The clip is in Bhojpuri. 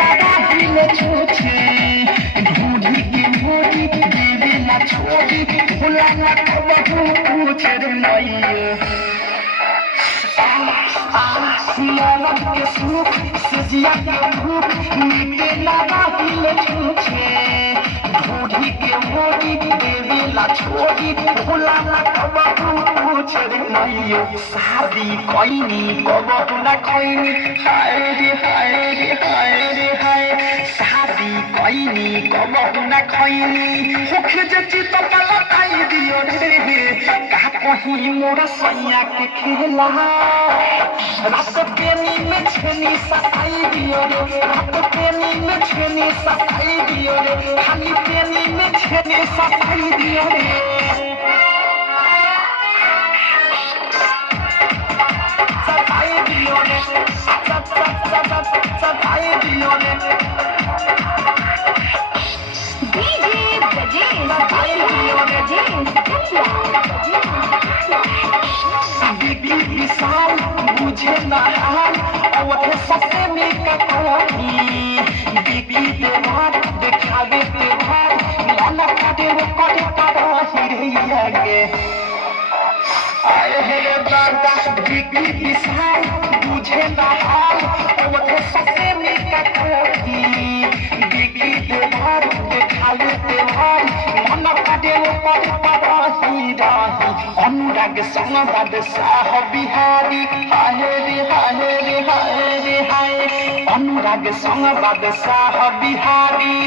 लगा दिल छूछे ढूंढी के मोरी देवे ना छोड़ी भुला ना कबहू पूछ रे नैया सियारत के सुख सजिया के भूख मिटे लगा दिल छूछे ढूंढी के मोरी देवे ना छोड़ी भुला ना कबहू पूछ रे नैया शादी कइनी कबहू ना खइनी हाय रे हाय रे हाय रे हाय शादी कइनी कबहू ना खइनी सुख जची तो पलटाई दियो रे का कहीं मोर सैया के खेला रात प्रेमी में छेनी सताई दियो रे रात प्रेमी में छेनी सताई दियो रे खाली प्रेमी में छेनी सताई दियो रे सताई दियो रे सताई दियो रे डीजे ब्रजेश सताई दियो रे बीबी विशाल मुझे ना हाल और सबसे में कहानी बीबी देवार दिखावे देवार लाना काटे वो काटे काटा हिरैया गे आए हे बाबा बीबी विशाल मुझे ना हाल और सबसे में कहानी बीबी देवार दिखावे देवार लाना काटे वो काटे काटा हिरैया अनुराग संग बादशाह बिहारी हाय रे हाय रे हाय रे हाय अनुराग संग बादशाह बिहारी